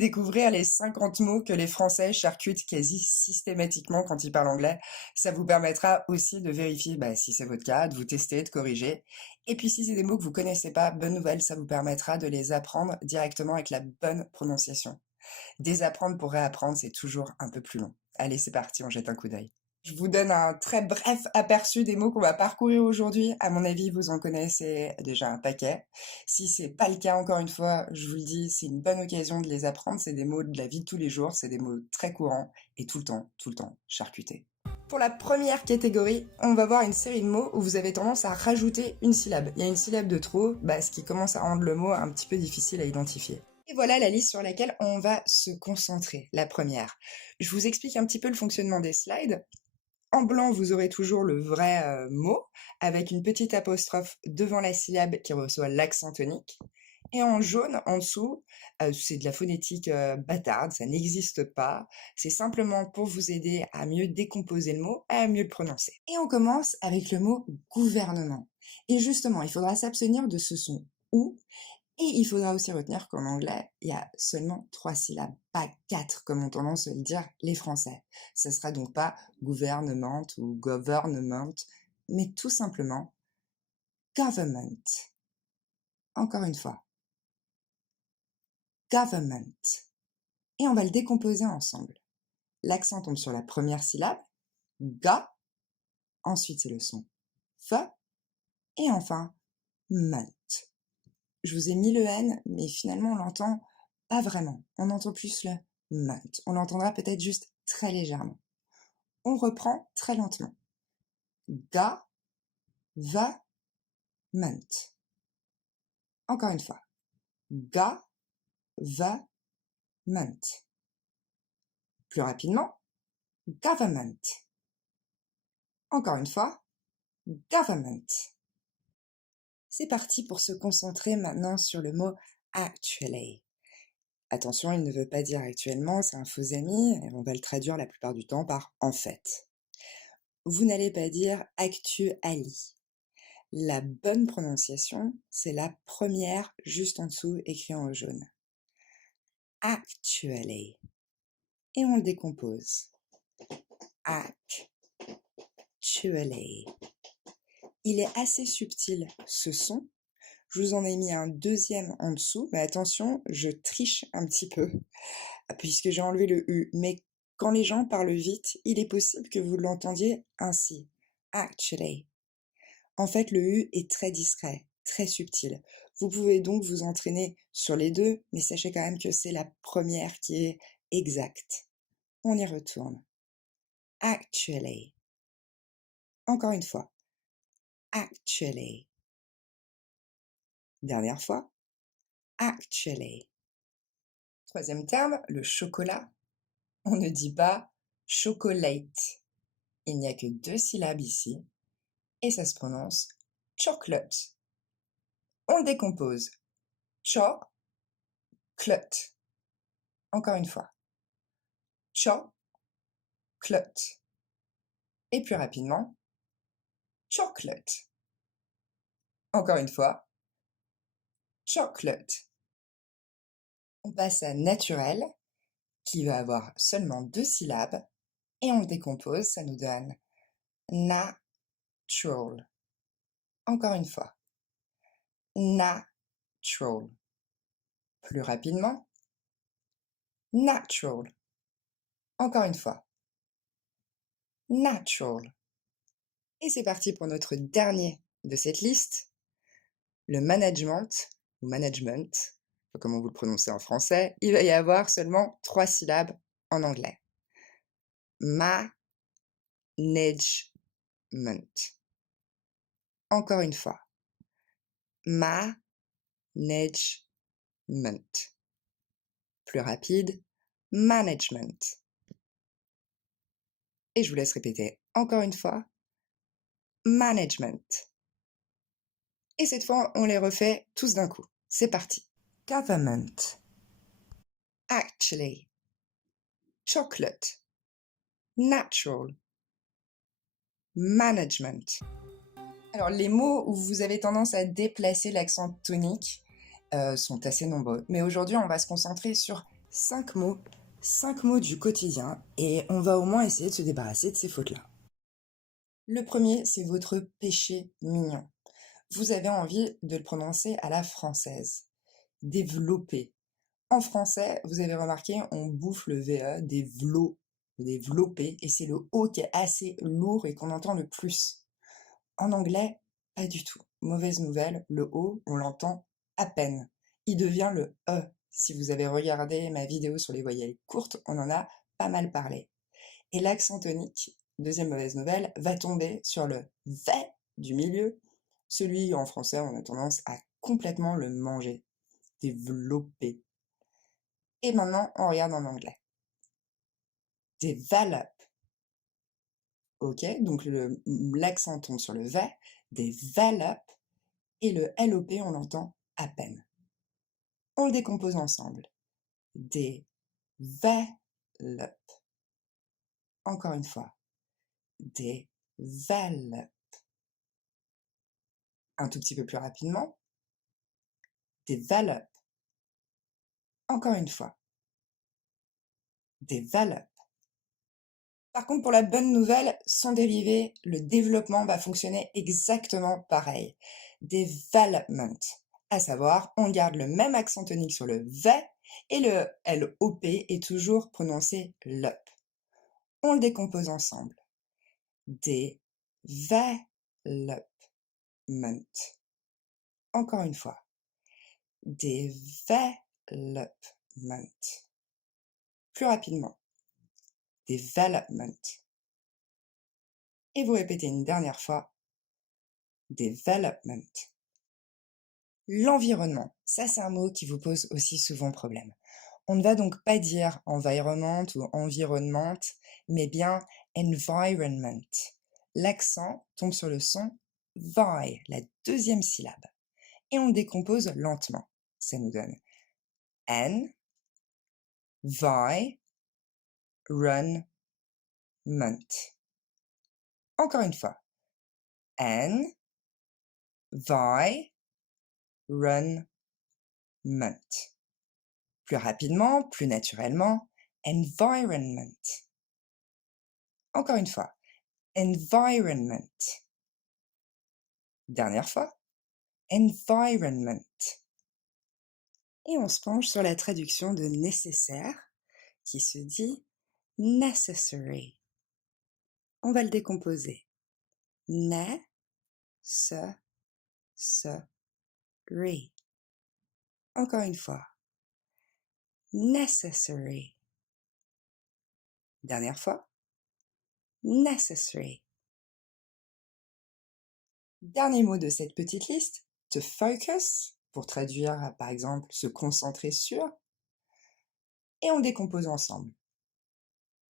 découvrir les 50 mots que les Français charcutent quasi systématiquement quand ils parlent anglais. Ça vous permettra aussi de vérifier si c'est votre cas, de vous tester, de corriger. Et puis si c'est des mots que vous connaissez pas, bonne nouvelle, ça vous permettra de les apprendre directement avec la bonne prononciation. Désapprendre pour réapprendre, c'est toujours un peu plus long. Allez, c'est parti, on jette un coup d'œil. Je vous donne un très bref aperçu des mots qu'on va parcourir aujourd'hui. À mon avis, vous en connaissez déjà un paquet. Si c'est pas le cas, encore une fois, je vous le dis, c'est une bonne occasion de les apprendre. C'est des mots de la vie de tous les jours, c'est des mots très courants et tout le temps, charcutés. Pour la première catégorie, on va voir une série de mots où vous avez tendance à rajouter une syllabe. Il y a une syllabe de trop, ce qui commence à rendre le mot un petit peu difficile à identifier. Et voilà la liste sur laquelle on va se concentrer. La première. Je vous explique un petit peu le fonctionnement des slides. En blanc, vous aurez toujours le vrai mot, avec une petite apostrophe devant la syllabe qui reçoit l'accent tonique. Et en jaune, en dessous, c'est de la phonétique bâtarde, ça n'existe pas. C'est simplement pour vous aider à mieux décomposer le mot, à mieux le prononcer. Et on commence avec le mot gouvernement. Et justement, il faudra s'abstenir de ce son OU. Et il faudra aussi retenir qu'en anglais, il y a seulement 3 syllabes, pas 4 comme ont tendance à le dire les Français. Ça sera donc pas gouvernement ou government, mais tout simplement government. Encore une fois, government. Et on va le décomposer ensemble. L'accent tombe sur la première syllabe, ga, ensuite c'est le son f, et enfin ment. Je vous ai mis le N, mais finalement on l'entend pas vraiment. On entend plus le ment. On l'entendra peut-être juste très légèrement. On reprend très lentement. Ga, va, ment. Encore une fois. Ga, va, ment. Plus rapidement. Government. Encore une fois. Government. C'est parti pour se concentrer maintenant sur le mot actually. Attention, il ne veut pas dire actuellement, c'est un faux ami, et on va le traduire la plupart du temps par en fait. Vous n'allez pas dire actually. La bonne prononciation, c'est la première juste en dessous, écrit en jaune. Actually. Et on le décompose. Actually. Il est assez subtil, ce son. Je vous en ai mis un deuxième en dessous, mais attention, je triche un petit peu, puisque j'ai enlevé le U. Mais quand les gens parlent vite, il est possible que vous l'entendiez ainsi. Actually. En fait, le U est très discret, très subtil. Vous pouvez donc vous entraîner sur les deux, mais sachez quand même que c'est la première qui est exacte. On y retourne. Actually. Encore une fois. Actually. Dernière fois. Actually. Troisième terme, le chocolat. On ne dit pas chocolate. Il n'y a que 2 syllabes ici, et ça se prononce chocolate. On le décompose. Chocolate. Encore une fois. Chocolate. Et plus rapidement. Chocolate. Encore une fois. Chocolate. On passe à naturel, qui va avoir seulement 2 syllabes, et on le décompose, ça nous donne natural. Encore une fois. Natural. Plus rapidement. Natural. Encore une fois. Natural. Et c'est parti pour notre dernier de cette liste, le management, ou management, comment vous le prononcez en français. Il va y avoir seulement 3 syllabes en anglais. Management. Encore une fois. Management. Plus rapide. Management. Et je vous laisse répéter encore une fois. Management. Et cette fois, on les refait tous d'un coup. C'est parti. Government. Actually. Chocolate. Natural. Management. Alors, les mots où vous avez tendance à déplacer l'accent tonique sont assez nombreux. Mais aujourd'hui, on va se concentrer sur 5 mots, 5 mots du quotidien, et on va au moins essayer de se débarrasser de ces fautes-là. Le premier, c'est votre péché mignon. Vous avez envie de le prononcer à la française. Développer. En français, vous avez remarqué, on bouffe le VE, développer, et c'est le O qui est assez lourd et qu'on entend le plus. En anglais, pas du tout. Mauvaise nouvelle, le O, on l'entend à peine. Il devient le E. Si vous avez regardé ma vidéo sur les voyelles courtes, on en a pas mal parlé. Et l'accent tonique, deuxième mauvaise nouvelle, va tomber sur le V du milieu. Celui en français, on a tendance à complètement le manger. Développer. Et maintenant, on regarde en anglais. Develop. Ok, donc l'accent tombe sur le V. Develop. Et le LOP, on l'entend à peine. On le décompose ensemble. Develop. Encore une fois. Develop. Un tout petit peu plus rapidement. Develop. Encore une fois. Develop. Par contre, pour la bonne nouvelle, son dérivé, le développement, va fonctionner exactement pareil. Development. À savoir, on garde le même accent tonique sur le V et le LOP est toujours prononcé LOP. On le décompose ensemble. Development. Encore une fois. Development. Plus rapidement. Development. Et vous répétez une dernière fois. Development. L'environnement, ça c'est un mot qui vous pose aussi souvent problème. On ne va donc pas dire environment ou environnement, mais bien environment. L'accent tombe sur le son vi, la deuxième syllabe. Et on décompose lentement. Ça nous donne N, vi, run, ment. Encore une fois. N, vi, run, ment. Plus rapidement, plus naturellement, environment. Encore une fois, environment. Dernière fois, environment. Et on se penche sur la traduction de nécessaire, qui se dit necessary. On va le décomposer. Ne-se-se-ry. Encore une fois. Necessary. Dernière fois. Necessary. Dernier mot de cette petite liste, to focus, pour traduire par exemple se concentrer sur, et on décompose ensemble.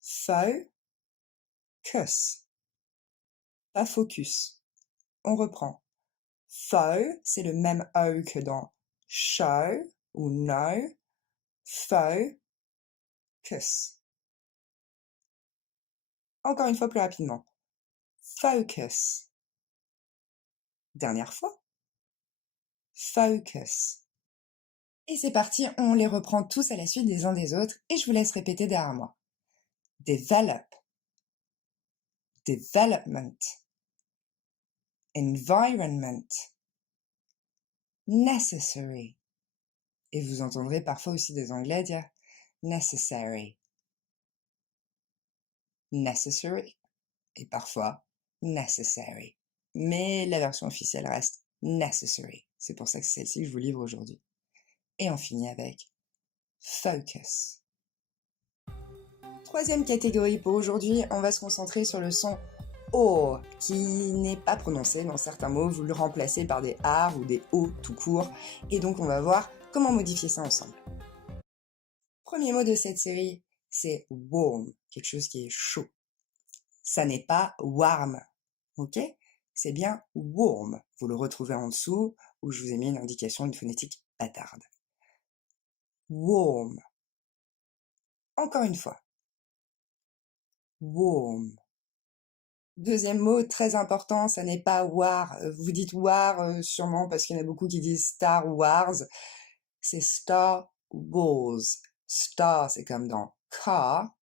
Focus, pas focus. On reprend. Fo, c'est le même O que dans show ou no. Focus. Encore une fois plus rapidement. Focus. Dernière fois. Focus. Et c'est parti, on les reprend tous à la suite des uns des autres et je vous laisse répéter derrière moi. Develop. Development. Environment. Necessary. Et vous entendrez parfois aussi des Anglais dire necessary. Necessary. Et parfois necessary. Mais la version officielle reste necessary. C'est pour ça que c'est celle-ci que je vous livre aujourd'hui. Et on finit avec focus. Troisième catégorie pour aujourd'hui, on va se concentrer sur le son O, qui n'est pas prononcé dans certains mots. Vous le remplacez par des R ou des O tout court. Et donc on va voir comment modifier ça ensemble. Premier mot de cette série, c'est warm, quelque chose qui est chaud. Ça n'est pas warm, ok? C'est bien warm. Vous le retrouvez en dessous, où je vous ai mis une indication, une phonétique bâtarde. Warm. Encore une fois. Warm. Deuxième mot très important, ça n'est pas war. Vous dites war sûrement parce qu'il y en a beaucoup qui disent Star Wars. C'est Star Wars. Star, c'est comme dans car.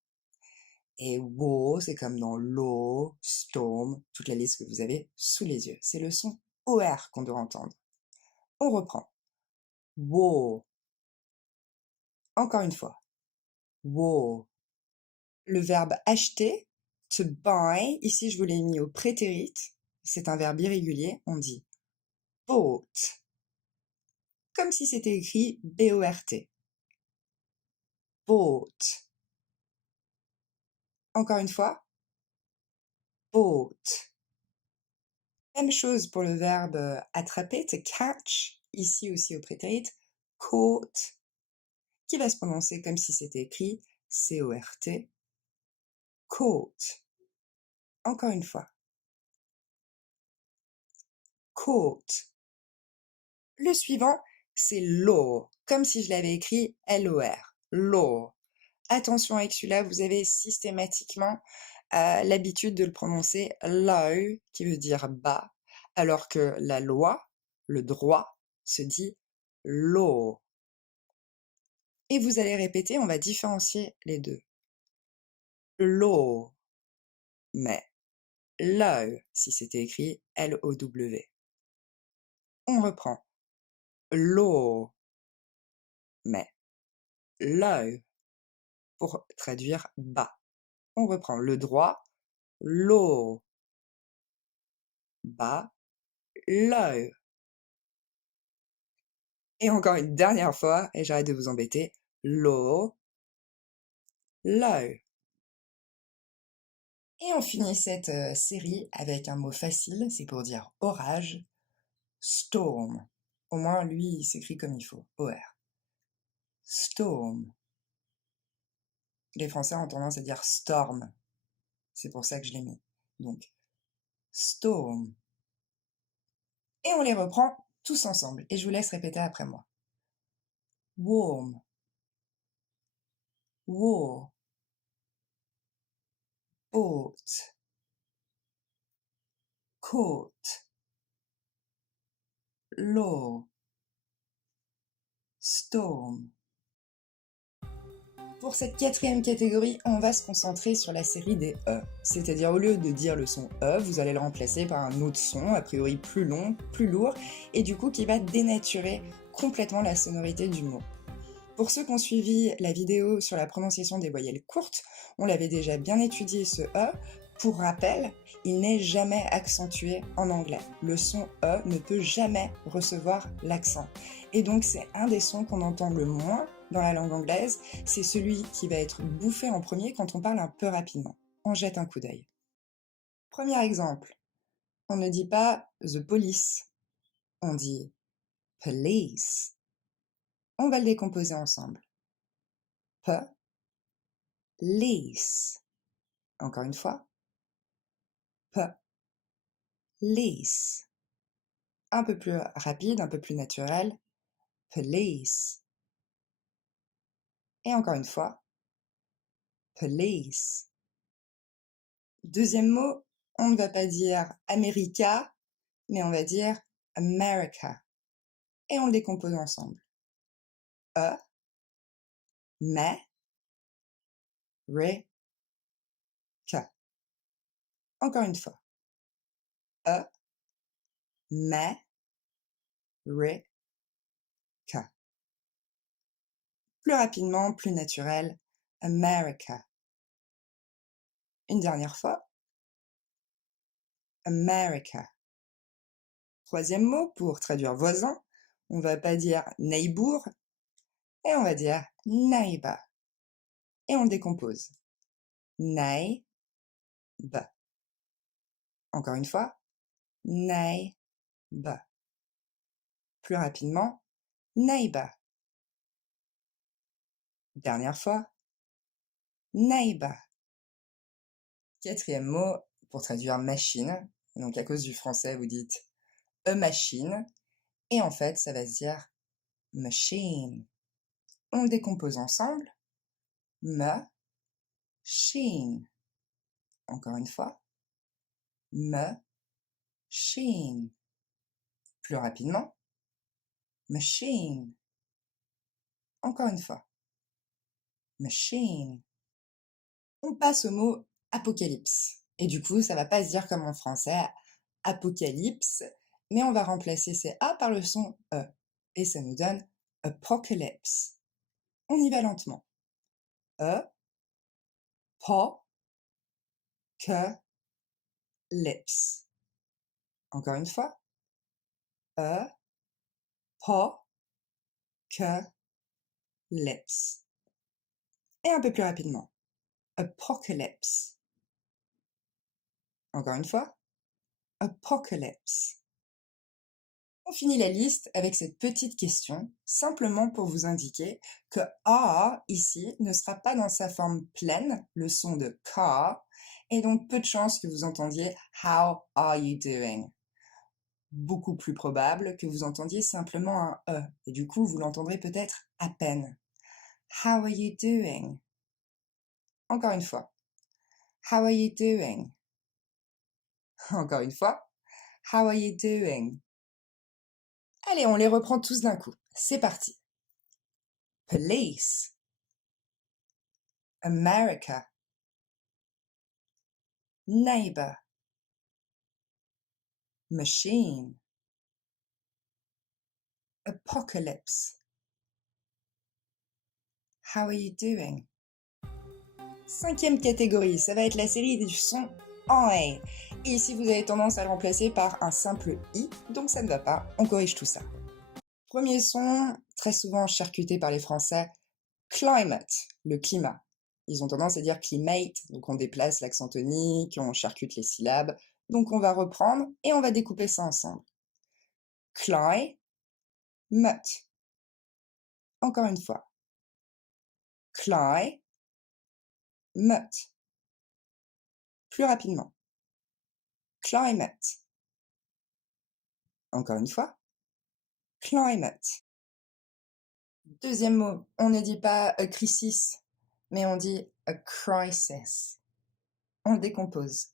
Et wow, c'est comme dans l'eau, storm, toute la liste que vous avez sous les yeux. C'est le son OR qu'on doit entendre. On reprend. Wow. Encore une fois. Wow. Le verbe acheter, to buy, ici je vous l'ai mis au prétérit. C'est un verbe irrégulier, on dit bought. Comme si c'était écrit B-O-R-T. Bought. Encore une fois. Bought. Même chose pour le verbe attraper, to catch, ici aussi au prétérit, caught, qui va se prononcer comme si c'était écrit C-O-R-T, caught. Encore une fois. Caught. Le suivant, c'est law, comme si je l'avais écrit L-O-R, law. Attention avec celui-là, vous avez systématiquement l'habitude de le prononcer law, qui veut dire bas, alors que la loi, le droit, se dit law. Et vous allez répéter, on va différencier les deux. Law, mais law, si c'était écrit L-O-W. On reprend. Law, mais law, pour traduire bas. On reprend le droit, law, bas, law. Et encore une dernière fois, et j'arrête de vous embêter, law, law. Et on finit cette série avec un mot facile, c'est pour dire orage, storm. Au moins, lui, il s'écrit comme il faut, O-R. Storm. Les Français ont tendance à dire storm. C'est pour ça que je l'ai mis. Donc, storm. Et on les reprend tous ensemble. Et je vous laisse répéter après moi. Warm. War. Boat. Court. Law. Storm. Pour cette quatrième catégorie, on va se concentrer sur la série des E. C'est-à-dire, au lieu de dire le son E, vous allez le remplacer par un autre son, a priori plus long, plus lourd, et du coup qui va dénaturer complètement la sonorité du mot. Pour ceux qui ont suivi la vidéo sur la prononciation des voyelles courtes, on l'avait déjà bien étudié ce E. Pour rappel, il n'est jamais accentué en anglais. Le son E ne peut jamais recevoir l'accent. Et donc c'est un des sons qu'on entend le moins dans la langue anglaise, c'est celui qui va être bouffé en premier quand on parle un peu rapidement. On jette un coup d'œil. Premier exemple, on ne dit pas the police, on dit police. On va le décomposer ensemble. Police. Encore une fois. Police. Un peu plus rapide, un peu plus naturel. Police. Et encore une fois. Police. Deuxième mot, on ne va pas dire America, mais on va dire America. Et on le décompose ensemble. E, mais, re, ca. Encore une fois. E, mais, re, ca. Plus rapidement, plus naturel. America. Une dernière fois. America. Troisième mot pour traduire voisin, on va pas dire neighbor, et on va dire neighbor. Et on décompose. Neighbor. Encore une fois. Neighbor. Plus rapidement. Neighbor. Dernière fois. Neighbor. Quatrième mot pour traduire machine. Donc à cause du français, vous dites a machine. Et en fait, ça va se dire machine. On le décompose ensemble. Machine. Encore une fois. Machine. Plus rapidement. Machine. Encore une fois. machine. On passe au mot apocalypse. Et du coup, ça va pas se dire comme en français, apocalypse, mais on va remplacer ces A par le son E. Et ça nous donne apocalypse. On y va lentement. E, po, que, lips. Encore une fois. E, po, que, lips. Et un peu plus rapidement. Apocalypse. Encore une fois. Apocalypse. On finit la liste avec cette petite question, simplement pour vous indiquer que A ici ne sera pas dans sa forme pleine, le son de K, et donc peu de chances que vous entendiez How are you doing? Beaucoup plus probable que vous entendiez simplement un E, et du coup vous l'entendrez peut-être à peine. How are you doing? Encore une fois. How are you doing? Encore une fois. How are you doing? Allez, on les reprend tous d'un coup. C'est parti. Police. America. Neighbor. Machine. Apocalypse. How are you doing? Cinquième catégorie, ça va être la série du son en A. Et ici, vous avez tendance à le remplacer par un simple I, donc ça ne va pas, on corrige tout ça. Premier son, très souvent charcuté par les Français, climate, le climat. Ils ont tendance à dire climate, donc on déplace l'accent tonique, on charcute les syllabes. Donc on va reprendre et on va découper ça ensemble. Climate. Encore une fois. Climate. Plus rapidement. Climate. Encore une fois. Climate. Deuxième mot, on ne dit pas a crisis, mais on dit a crisis. On décompose.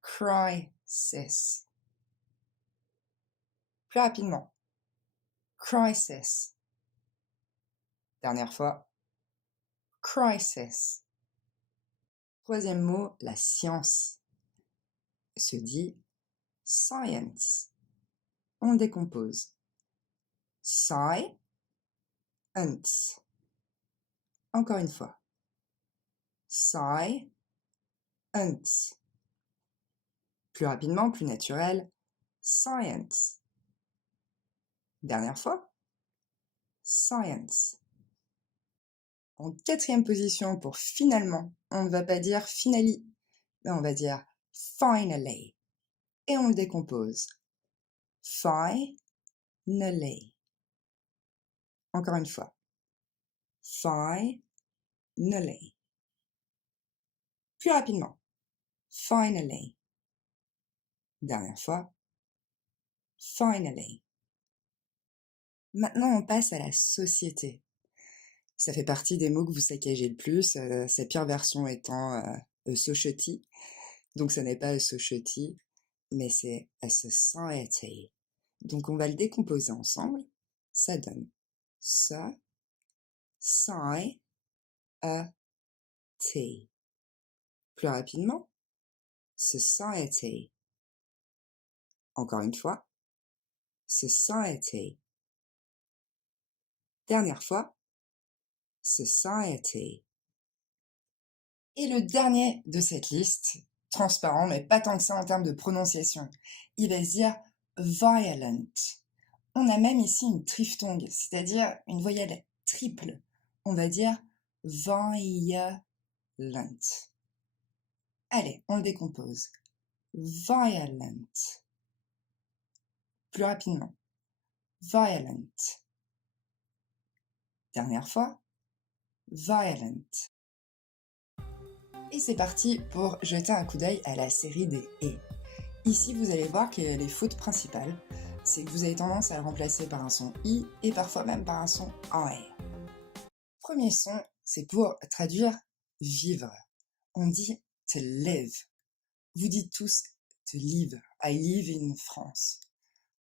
Crisis. Plus rapidement. Crisis. Dernière fois. Crisis. Troisième mot, la science. Se dit science. On décompose. Science. Encore une fois. Science. Plus rapidement, plus naturel. Science. Dernière fois. Science. En quatrième position pour finalement, on ne va pas dire finally, mais on va dire finally. Et on le décompose. Finally. Encore une fois. Finally. Plus rapidement. Finally. Dernière fois. Finally. Maintenant, on passe à la société. Ça fait partie des mots que vous saccagez le plus, sa pire version étant a society. Donc ça n'est pas a society, mais c'est a society. Donc on va le décomposer ensemble. Ça donne ça, si, a, t. Plus rapidement, society. Encore une fois, society. Dernière fois, society. Et le dernier de cette liste, transparent, mais pas tant que ça en termes de prononciation, il va se dire violent. On a même ici une triphtongue, c'est-à-dire une voyelle triple. On va dire violent. Allez, on le décompose. Violent. Plus rapidement. Violent. Dernière fois. Violent. Et c'est parti pour jeter un coup d'œil à la série des « et ». Ici, vous allez voir que les fautes principales, c'est que vous avez tendance à le remplacer par un son « i » et parfois même par un son « en r ». Premier son, c'est pour traduire « vivre ». On dit « to live ». Vous dites tous « to live ». I live in France.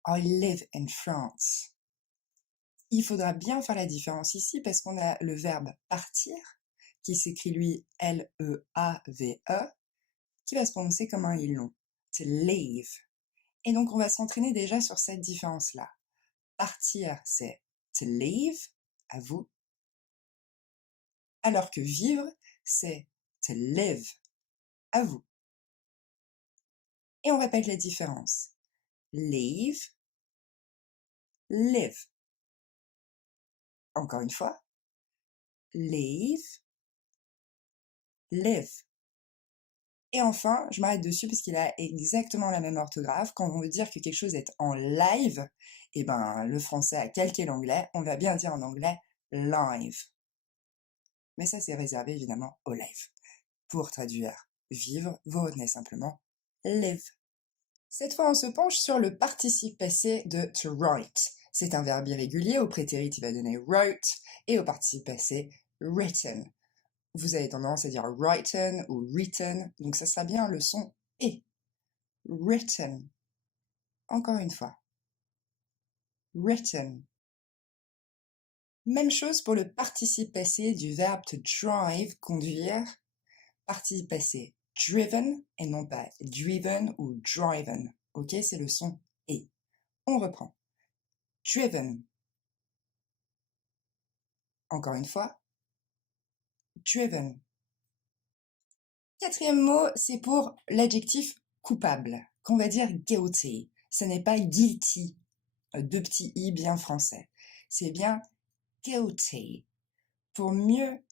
I live in France. Il faudra bien faire la différence ici parce qu'on a le verbe partir qui s'écrit lui L-E-A-V-E, qui va se prononcer comme un I long. To leave. Et donc, on va s'entraîner déjà sur cette différence-là. Partir, c'est to leave, à vous. Alors que vivre, c'est to live, à vous. Et on répète la différence. Leave, live. Encore une fois. Leave, live. Et enfin, je m'arrête dessus parce qu'il a exactement la même orthographe. Quand on veut dire que quelque chose est en live, eh ben, le français a calqué l'anglais. On va bien dire en anglais live. Mais ça, c'est réservé évidemment au live. Pour traduire vivre, vous retenez simplement live. Cette fois, on se penche sur le participe passé de to write. C'est un verbe irrégulier. Au prétérit, il va donner wrote. Et au participe passé, written. Vous avez tendance à dire written ou written, donc ça sera bien le son et. Written. Encore une fois. Written. Même chose pour le participe passé du verbe to drive, conduire. Participe passé driven et non pas driven ou driven. Ok, c'est le son et. On reprend. Driven. Encore une fois. Driven. Quatrième mot, c'est pour l'adjectif coupable, qu'on va dire guilty. Ce n'est pas guilty, deux petits i bien français. C'est bien guilty. Pour mieux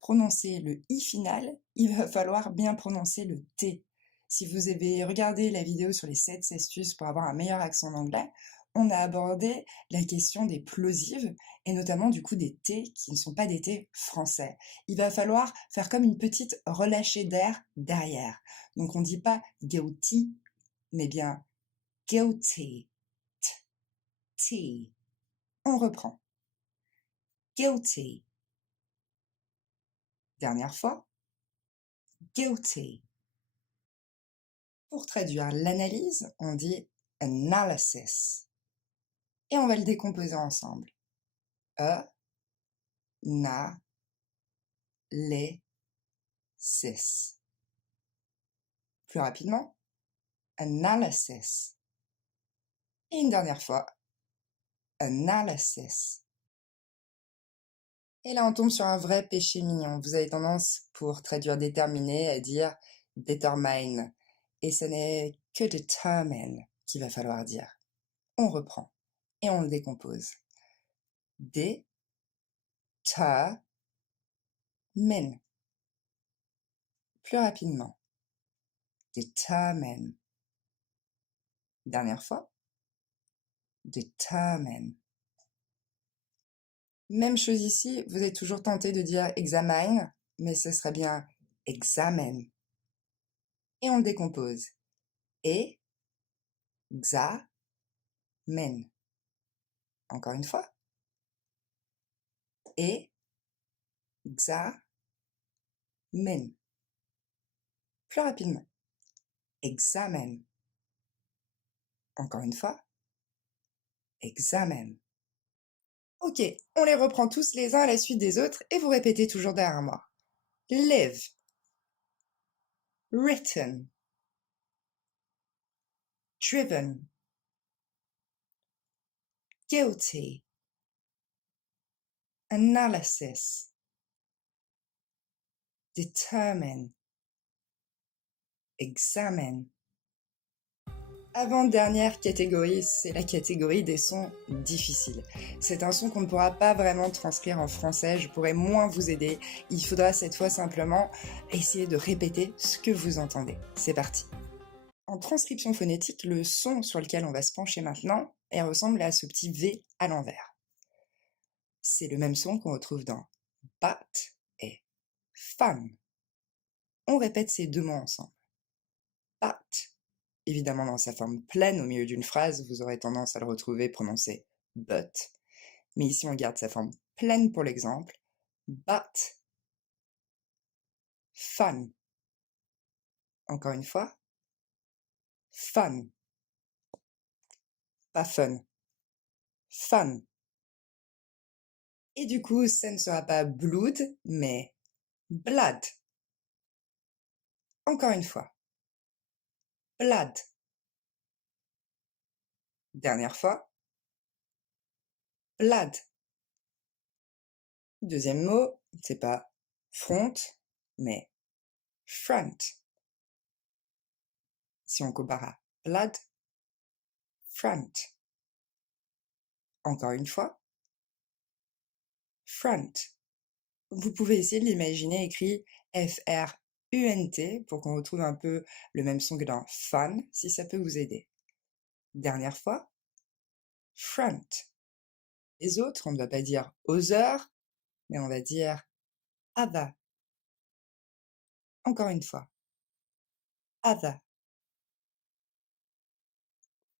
prononcer le i final, il va falloir bien prononcer le t. Si vous avez regardé la vidéo sur les 7 astuces pour avoir un meilleur accent en anglais, on a abordé la question des plosives et notamment du coup des T qui ne sont pas des T français. Il va falloir faire comme une petite relâchée d'air derrière. Donc on ne dit pas guilty, mais bien guilty. T. On reprend. Guilty. Dernière fois. Guilty. Pour traduire l'analyse, on dit analysis. Et on va le décomposer ensemble. Na, les, cis. Plus rapidement, analysis. Et une dernière fois, analysis. Et là, on tombe sur un vrai péché mignon. Vous avez tendance, pour traduire déterminer, à dire determine. Et ce n'est que determine qu'il va falloir dire. On reprend et on le décompose. D, ta, min. Plus rapidement. Determine. Dernière fois. Determine. Même chose ici, vous êtes toujours tenté de dire examine, mais ce serait bien examine. Et on le décompose. Et, xa, men. Encore une fois. Et, xa, men. Plus rapidement. Examine. Encore une fois. Examine. Ok, on les reprend tous les uns à la suite des autres et vous répétez toujours derrière moi. Live. Written. Driven. Guilty. Analysis. Determine. Examine. Avant-dernière catégorie, c'est la catégorie des sons difficiles. C'est un son qu'on ne pourra pas vraiment transcrire en français, je pourrais moins vous aider. Il faudra cette fois simplement essayer de répéter ce que vous entendez. C'est parti. En transcription phonétique, le son sur lequel on va se pencher maintenant, elle ressemble à ce petit V à l'envers. C'est le même son qu'on retrouve dans but et fun. On répète ces deux mots ensemble. But. Évidemment, dans sa forme pleine, au milieu d'une phrase, vous aurez tendance à le retrouver prononcé but. Mais ici, on garde sa forme pleine pour l'exemple. But. Fun. Encore une fois. Fun. Pas fun. Fun. Et du coup, ça ne sera pas blood, mais Blood. Encore une fois. Blood. Dernière fois. Blood. Deuxième mot, c'est pas front, mais front. Si on compare à blood, front. Encore une fois. Front. Vous pouvez essayer de l'imaginer écrit F-R-U-N-T pour qu'on retrouve un peu le même son que dans fun, si ça peut vous aider. Dernière fois, front. Les autres, on ne va pas dire other, mais on va dire other. Encore une fois, other.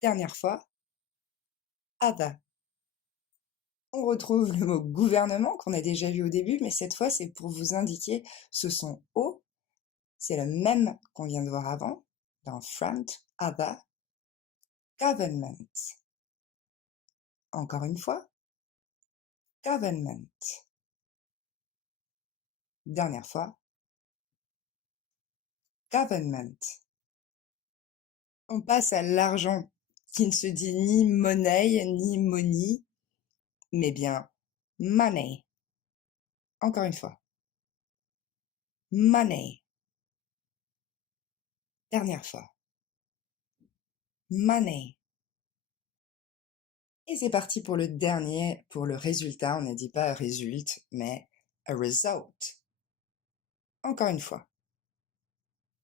Dernière fois, other. On retrouve le mot gouvernement qu'on a déjà vu au début, mais cette fois, c'est pour vous indiquer ce son O. C'est le même qu'on vient de voir avant, dans front, other, government. Encore une fois, government. Dernière fois, government. On passe à l'argent, qui ne se dit ni monnaie ni money, mais bien money. Encore une fois, money. Dernière fois, money. Et c'est parti pour le dernier, pour le résultat. On ne dit pas résulte, mais a result. Encore une fois,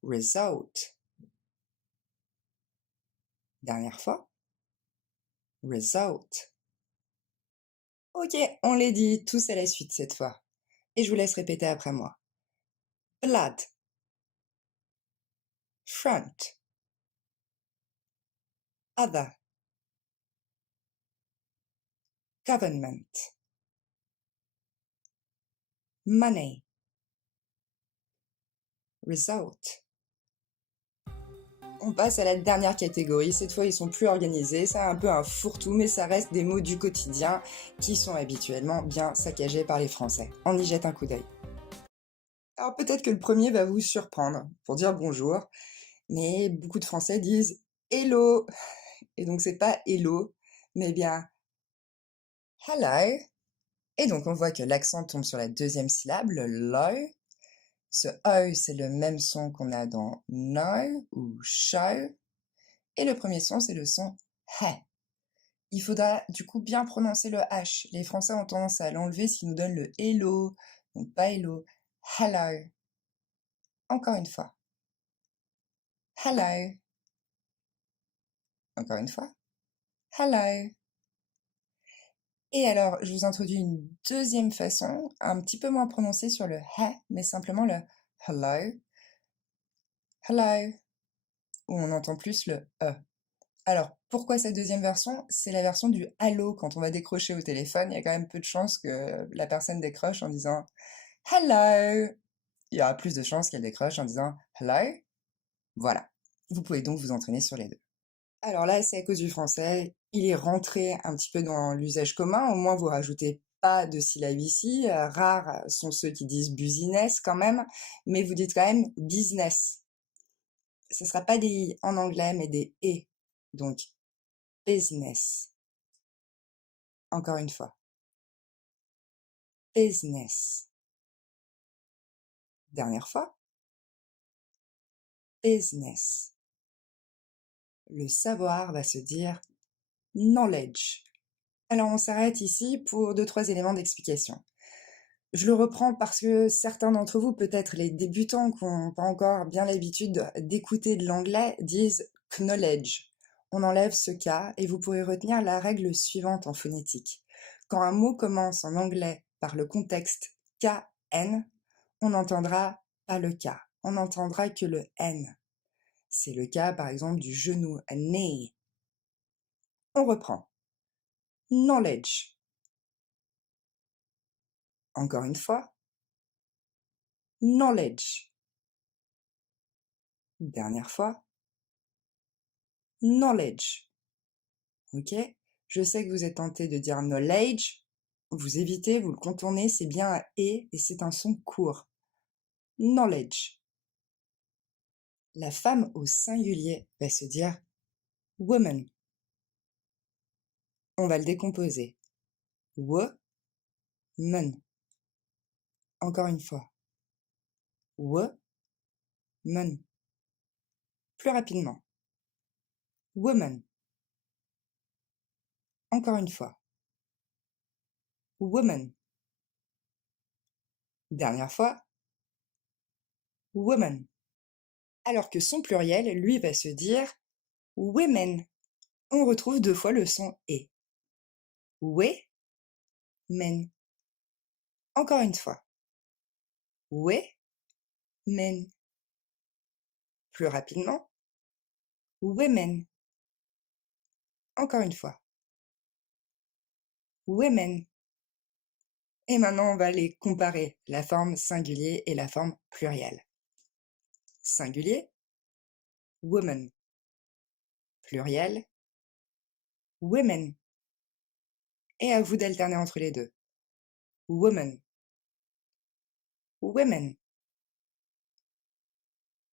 result. Dernière fois, result. Ok, on les dit tous à la suite cette fois. Et je vous laisse répéter après moi. Blood. Front. Other. Government. Money. Result. On passe à la dernière catégorie. Cette fois, ils sont plus organisés. C'est un peu un fourre-tout, mais ça reste des mots du quotidien qui sont habituellement bien saccagés par les Français. On y jette un coup d'œil. Alors peut-être que le premier va vous surprendre pour dire bonjour, mais beaucoup de Français disent hello. Et donc c'est pas hello, mais bien hello. Et donc on voit que l'accent tombe sur la deuxième syllabe, le lo. Ce E, c'est le même son qu'on a dans no ou show. Et le premier son, c'est le son he. Il faudra du coup bien prononcer le H. Les Français ont tendance à l'enlever ce qui nous donne le hello. Donc pas hello, hello. Encore une fois. Hello. Encore une fois. Hello. Et alors, je vous introduis une deuxième façon, un petit peu moins prononcée sur le he, mais simplement le hello. Hello. Où on entend plus le e. Alors, pourquoi cette deuxième version? C'est la version du allô. Quand on va décrocher au téléphone, il y a quand même peu de chances que la personne décroche en disant hello. Il y aura plus de chances qu'elle décroche en disant hello. Voilà. Vous pouvez donc vous entraîner sur les deux. Alors là, c'est à cause du français. Il est rentré un petit peu dans l'usage commun. Au moins, vous rajoutez pas de syllabes ici. Rares sont ceux qui disent business quand même, mais vous dites quand même business. Ce sera pas des i en anglais, mais des e. Donc, business. Encore une fois. Business. Dernière fois. Business. Le savoir va se dire knowledge. Alors on s'arrête ici pour 2-3 éléments d'explication. Je le reprends parce que certains d'entre vous, peut-être les débutants qui n'ont pas encore bien l'habitude d'écouter de l'anglais, disent knowledge. On enlève ce K et vous pourrez retenir la règle suivante en phonétique. Quand un mot commence en anglais par le contexte KN, on n'entendra pas le K, on n'entendra que le N. C'est le cas par exemple du genou, knee. On reprend. Knowledge. Encore une fois. Knowledge. Dernière fois. Knowledge. Ok? Je sais que vous êtes tenté de dire knowledge. Vous évitez, vous le contournez, c'est bien un et c'est un son court. knowledge. La femme au singulier va se dire woman. On va le décomposer. Woman. Encore une fois. Woman. Plus rapidement. Woman. Encore une fois. Woman. Dernière fois. Woman. Alors que son pluriel, lui, va se dire women. On retrouve 2 fois le son et. Men. Encore une fois. Men. Plus rapidement. Women. Encore une fois. Women. Et maintenant, on va les comparer, la forme singulier et la forme plurielle. Singulier, woman. Pluriel, women. Et à vous d'alterner entre les deux. Woman. Women.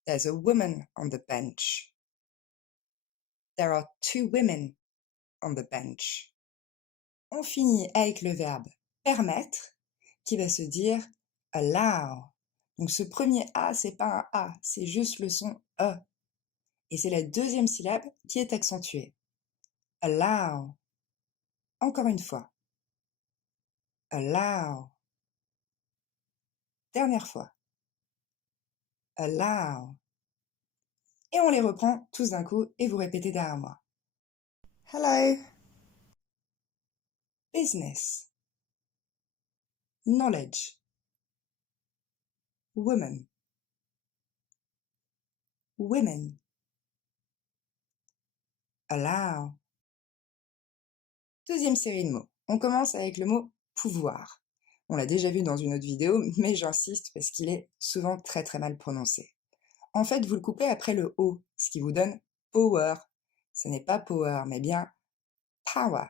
There's a woman on the bench. There are 2 women on the bench. On finit avec le verbe permettre, qui va se dire allow. Donc ce premier A, c'est pas un A, c'est juste le son E. Et c'est la deuxième syllabe qui est accentuée. Allow. Encore une fois. Allow. Dernière fois. Allow. Et on les reprend tous d'un coup et vous répétez derrière moi. Hello. Business. Knowledge. Woman. Women. Allow. Deuxième série de mots. On commence avec le mot pouvoir. On l'a déjà vu dans une autre vidéo, mais j'insiste parce qu'il est souvent très très mal prononcé. En fait, vous le coupez après le O, ce qui vous donne power. Ce n'est pas power, mais bien power.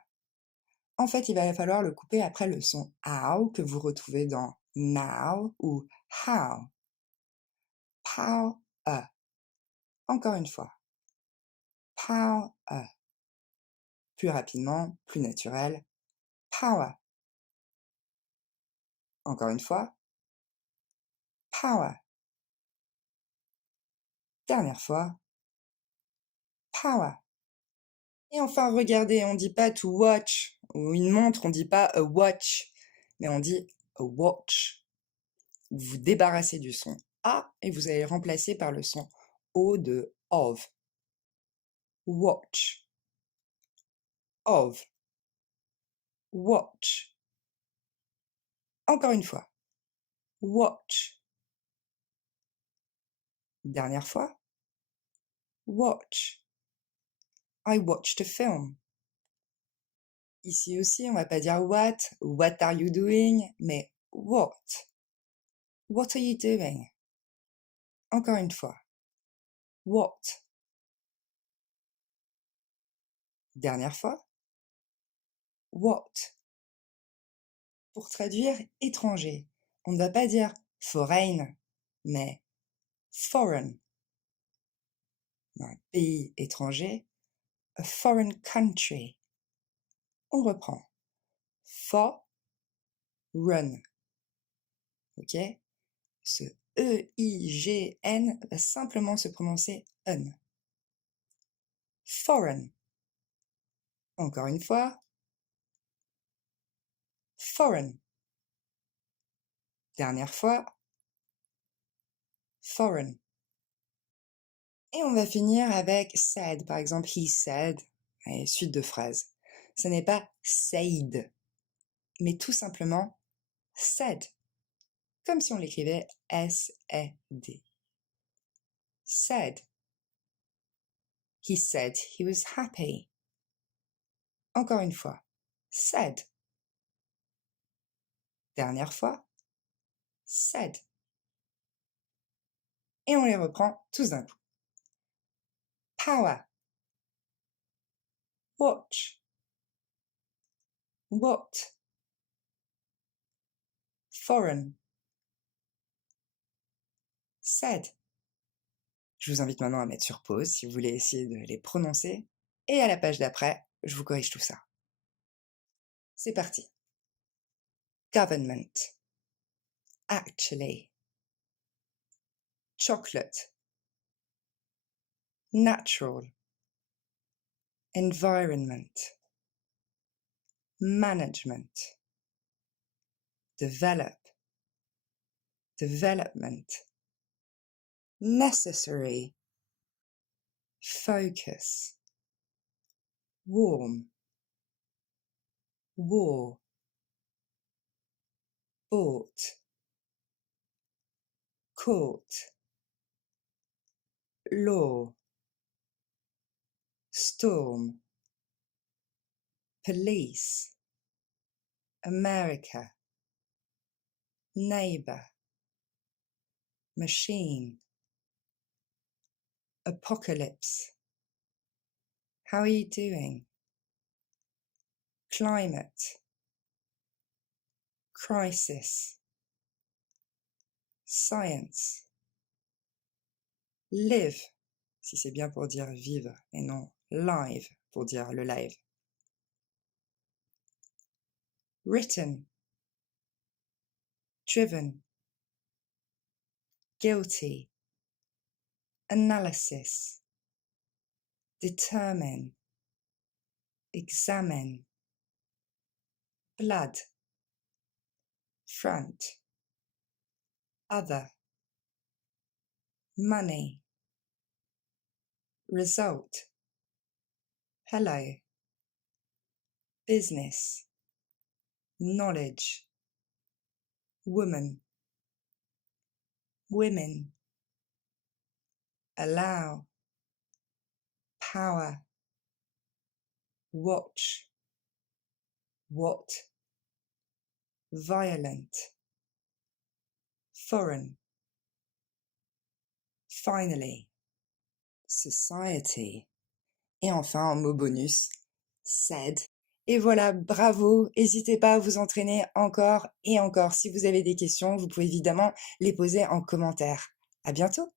En fait, il va falloir le couper après le son ow que vous retrouvez dans now ou how. Power. Encore une fois. Power. Plus rapidement, plus naturel. Power. Encore une fois. Power. Dernière fois. Power. Et enfin, regardez, on dit pas to watch, ou une montre, on dit pas a watch, mais on dit a watch. Vous vous débarrassez du son A et vous allez le remplacer par le son O de of. Watch. Of. Watch. Encore une fois. Watch. Dernière fois. Watch. I watched a film. Ici aussi, on va pas dire what are you doing, mais what. What are you doing? Encore une fois. What. Dernière fois. What. Pour traduire étranger, on ne va pas dire foreign, mais foreign. Un pays étranger, a foreign country. On reprend. Foreign. Ok? Ce E-I-G-N va simplement se prononcer un. Foreign. Encore une fois. Foreign. Dernière fois. Foreign. Et on va finir avec said. Par exemple, he said. Et suite de phrases. Ce n'est pas said, mais tout simplement said. Comme si on l'écrivait S-E-D. Said. He said he was happy. Encore une fois. Said. Dernière fois. Said. Et on les reprend tous d'un coup. Power. Watch. What. Foreign. said. Je vous invite maintenant à mettre sur pause si vous voulez essayer de les prononcer. Et à la page d'après, je vous corrige tout ça. C'est parti. Government. Actually. Chocolate. Natural. Environment. Management. Develop. Development. Necessary. Focus. Warm. War. Bought. Court. Law. Storm. Police. America. Neighbor. Machine. Apocalypse. How are you doing? Climate. Crisis. Science. Live, si c'est bien pour dire vivre et non live pour dire le live. Written. Driven. Guilty. Analysis. Determine. Examine. Blood. Front. Other. Money. Result. Hello. Business. Knowledge. Woman. Women. Allow. Power. Watch. What. Violent. Foreign. Finally. Society. Et enfin, en mot bonus, said. Et voilà, bravo, n'hésitez pas à vous entraîner encore et encore. Si vous avez des questions, vous pouvez évidemment les poser en commentaire. À bientôt!